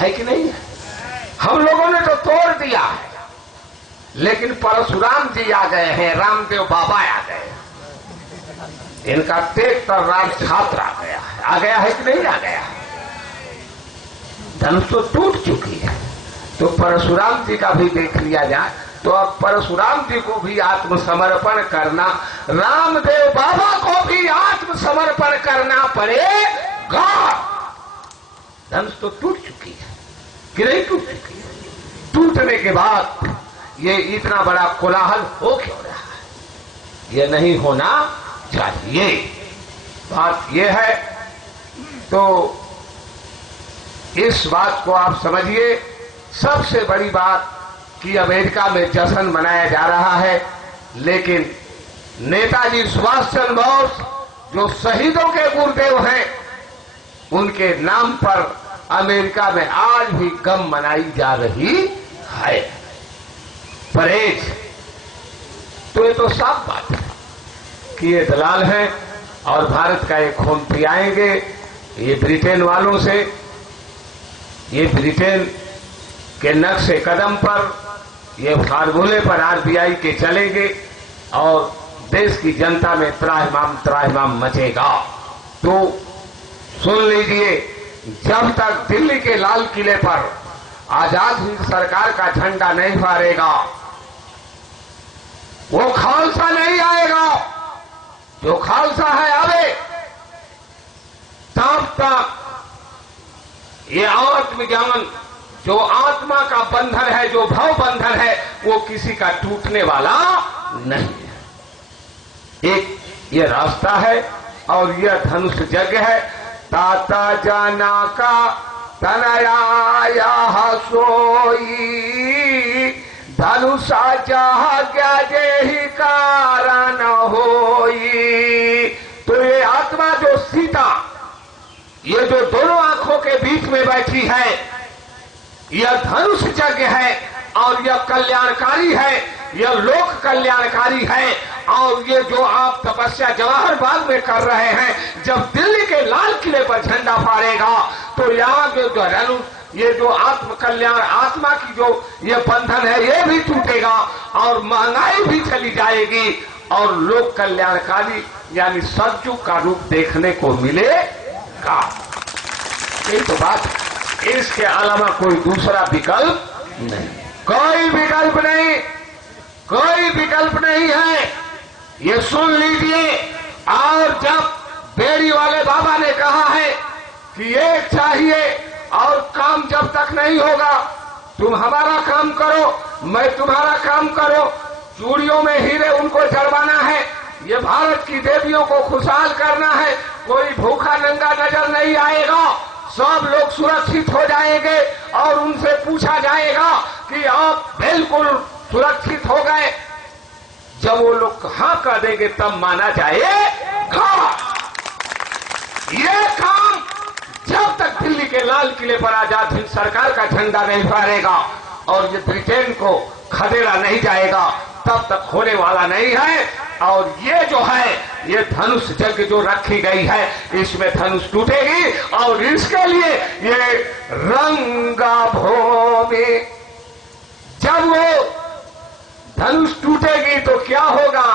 है कि नहीं है? हम लोगों ने तो तोड़ दिया है, लेकिन परशुराम जी आ गए हैं, रामदेव बाबा आ गए, इनका तेज पर राम छात्र आ गया है कि नहीं आ गया? धनुष तो टूट चुकी है, तो परशुराम जी का भी देख लिया जाए। तो अब परशुराम जी को भी आत्मसमर्पण करना, रामदेव बाबा को भी आत्मसमर्पण करना पड़ेगा। धनुष तो टूट चुकी है कि नहीं टूट चुकी है? टूटने के बाद ये इतना बड़ा कोलाहल हो क्यों रहा है? ये नहीं होना चाहिए। बात ये है, तो इस बात को आप समझिए। सबसे बड़ी बात कि अमेरिका में जश्न मनाया जा रहा है, लेकिन नेताजी सुभाष चंद्र बोस जो शहीदों के गुरुदेव हैं, उनके नाम पर अमेरिका में आज भी गम मनाई जा रही है। परहेज, तो ये तो साफ बात है कि ये दलाल हैं और भारत का एक खून पियाएंगे। ये ब्रिटेन वालों से, ये ब्रिटेन के नक्शे कदम पर, ये फार्मूले पर आरबीआई के चलेंगे और देश की जनता में त्राहिमाम मचेगा। तो सुन लीजिए, जब तक दिल्ली के लाल किले पर आजाद हिंद सरकार का झंडा नहीं फहरेगा, वो खालसा नहीं आएगा। जो खालसा है आवे, तब तक ये आत्मज्ञान, जो आत्मा का बंधन है, जो भाव बंधन है, वो किसी का टूटने वाला नहीं है। एक ये रास्ता है और यह धनुष यज्ञ है। ताता जाना का तनया सोई, धनुषा जहा क्या जेहि कारण होई। तो ये आत्मा जो सीता, ये जो दोनों आंखों के बीच में बैठी है, यह धनुष यज्ञ है और यह कल्याणकारी है, यह लोक कल्याणकारी है। और ये जो आप तपस्या जवाहर बाग में कर रहे हैं, जब दिल्ली के लाल किले पर झंडा फहरेगा, तो यहाँ जो ये जो आत्म कल्याण, आत्मा की जो ये बंधन है, ये भी टूटेगा और महंगाई भी चली जाएगी और लोक कल्याणकारी यानी सतयुग का रूप देखने को मिलेगा। यही तो बात, इसके अलावा कोई दूसरा विकल्प नहीं, कोई विकल्प नहीं, कोई विकल्प नहीं है। ये सुन लीजिए। और जब बेड़ी वाले बाबा ने कहा है कि एक चाहिए और काम जब तक नहीं होगा, तुम हमारा काम करो, मैं तुम्हारा काम करो, चूड़ियों में हीरे उनको जड़वाना है, ये भारत की देवियों को खुशहाल करना है, कोई भूखा नंगा नजर नहीं आएगा, सब लोग सुरक्षित हो जाएंगे और उनसे पूछा जाएगा कि आप बिल्कुल सुरक्षित हो गए। जब वो लोग हाँ कह देंगे तब माना जाएगा। ये काम जब तक दिल्ली के लाल किले पर आजाद हिंद सरकार का झंडा नहीं फहरेगा और ये ब्रिटेन को खदेड़ा नहीं जाएगा, तब तक होने वाला नहीं है। और ये जो है, ये धनुष यज्ञ जो रखी गई है, इसमें धनुष टूटेगी और इसके लिए ये रंगा भूमि, जब वो धनुष टूटेगी तो क्या होगा?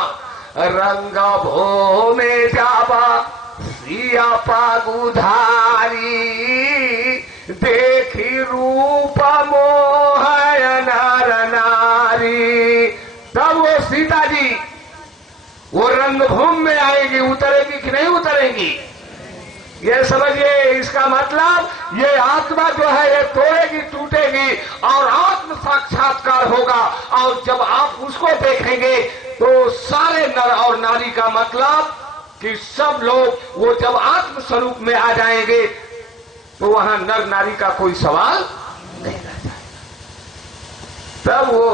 रंगा भूमि जावा सिया पागुधारी, देखी रूप मोह नर नारी। तब वो सीता जी वो रंगभूमि में आएगी, उतरेगी कि नहीं उतरेगी? ये समझिए, इसका मतलब ये आत्मा जो है ये तोड़ेगी, टूटेगी और आत्म साक्षात्कार होगा। और जब आप उसको देखेंगे तो सारे नर और नारी का मतलब कि सब लोग वो जब आत्म स्वरूप में आ जाएंगे तो वहां नर नारी का कोई सवाल नहीं रह जाएगा। तब वो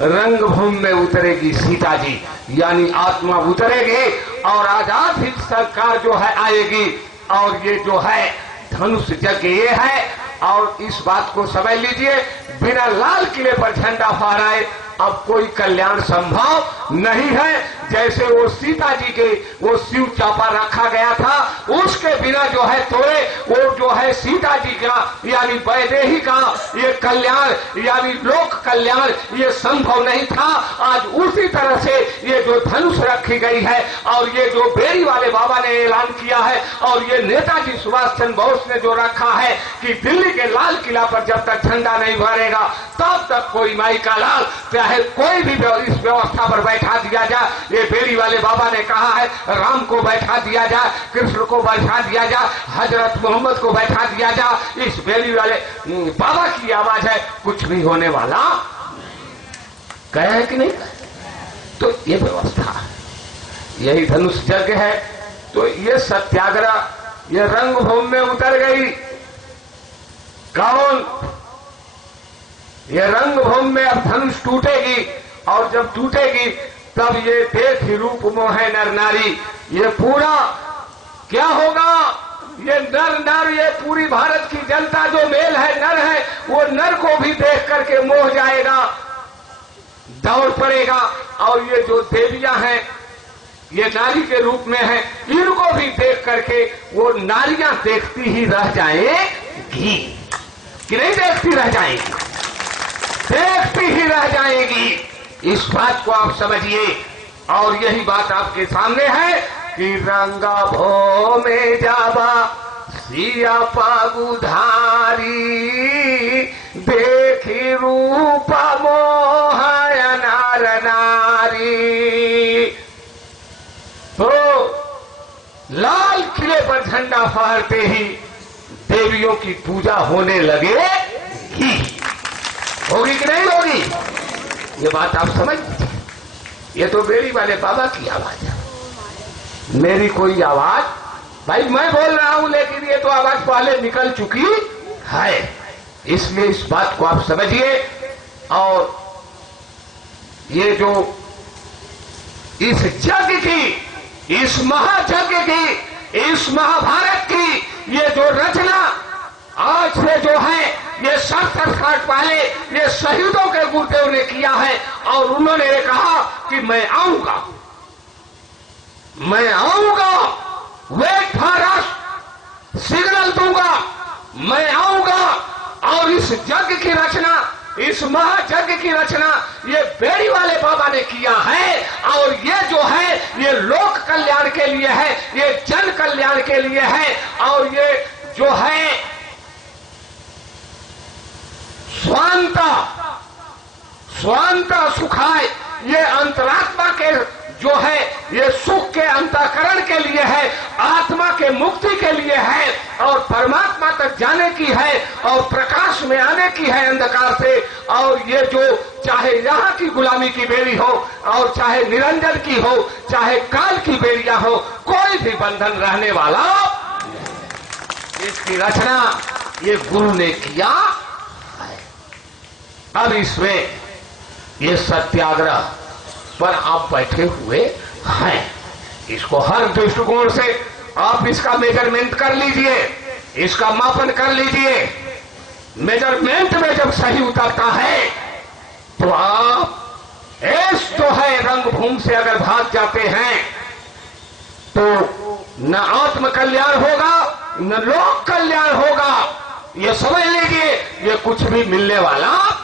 रंगभूमि में उतरेगी सीता जी, यानी आत्मा उतरेगी और आजाद हिंद सरकार जो है आएगी। और ये जो है धनुष यज्ञ ये है। और इस बात को समझ लीजिए, बिना लाल किले पर झंडा फहराए अब कोई कल्याण संभव नहीं है। जैसे वो सीता जी के वो शिव चापा रखा गया था, उसके बिना जो है तोड़े, वो जो है सीता जी का यानी वैदेही का ये कल्याण यानी लोक कल्याण ये संभव नहीं था। आज उसी तरह से ये जो धनुष रखी गई है और ये जो बेड़ी वाले बाबा ने ऐलान किया है और ये नेताजी सुभाष चंद्र बोस ने जो रखा है कि दिल्ली के लाल किला पर जब तक झंडा नहीं भरेगा तब तक कोई माई का लाल चाहे कोई भी इस व्यवस्था पर बैठा दिया जाए। ये बेड़ी वाले बाबा ने कहा है राम को बैठा दिया जाए, कृष्ण को बैठा दिया जाए, हजरत मोहम्मद को बैठा दिया जाए। इस बेड़ी वाले बाबा की आवाज है, कुछ नहीं होने वाला। कहे है कि नहीं? तो ये व्यवस्था, यही धनुष यज्ञ है। तो ये सत्याग्रह ये रंगभूमि में उतर गई। कौन? ये रंगभूमि में अब धनुष टूटेगी और जब टूटेगी तब ये देख रूप मोह नर नारी, ये पूरा क्या होगा? ये नर नर ये पूरी भारत की जनता जो मेल है नर है वो नर को भी देख करके मोह जाएगा, दौड़ पड़ेगा। और ये जो देवियां हैं ये नारी के रूप में है, इनको भी देख करके वो नारियां देखती ही रह जाएंगी कि नहीं? देखती रह जाएंगी, देखती ही रह जाएगी। इस बात को आप समझिए। और यही बात आपके सामने है कि रंगा भो में जाबा सिया पागुधारी देखी रूप मोहय नार नारी। तो लाल किले पर झंडा फहरते ही देवियों की पूजा होने लगेगी। होगी कि नहीं होगी? ये बात आप समझ लीजिए। ये तो बेड़ी वाले बाबा की आवाज है, मेरी कोई आवाज भाई मैं बोल रहा हूं लेकिन ये तो आवाज पहले निकल चुकी है। इसलिए इस बात को आप समझिए। और ये जो इस यज्ञ की, इस महायज्ञ की, इस महाभारत की ये जो रचना आज से जो है ये 70 साल पहले ये शहीदों के गुरुदेव ने किया है। और उन्होंने कहा कि मैं आऊंगा, मैं आऊंगा, वेट फॉर अस, सिग्नल दूंगा, मैं आऊंगा। और इस यज्ञ की रचना, इस महायज्ञ की रचना ये बेड़ी वाले बाबा ने किया है। और ये जो है ये लोक कल्याण के लिए है, ये जन कल्याण के लिए है। और ये जो है स्वांता सुखाय, ये अंतरात्मा के जो है ये सुख के अंतःकरण के लिए है, आत्मा के मुक्ति के लिए है और परमात्मा तक जाने की है और प्रकाश में आने की है अंधकार से। और ये जो चाहे यहाँ की गुलामी की बेड़ी हो और चाहे निरंजन की हो, चाहे काल की बेड़ियां हो, कोई भी बंधन रहने वाला, इसकी रचना ये गुरु ने किया। अब इसमें ये सत्याग्रह पर आप बैठे हुए हैं, इसको हर दृष्टिकोण से आप इसका मेजरमेंट कर लीजिए, इसका मापन कर लीजिए। मेजरमेंट में जब सही उतरता है तो आप इस जो है रंगभूमि से अगर भाग जाते हैं तो न आत्म कल्याण होगा न लोक कल्याण होगा। ये समझ लीजिए, ये कुछ भी मिलने वाला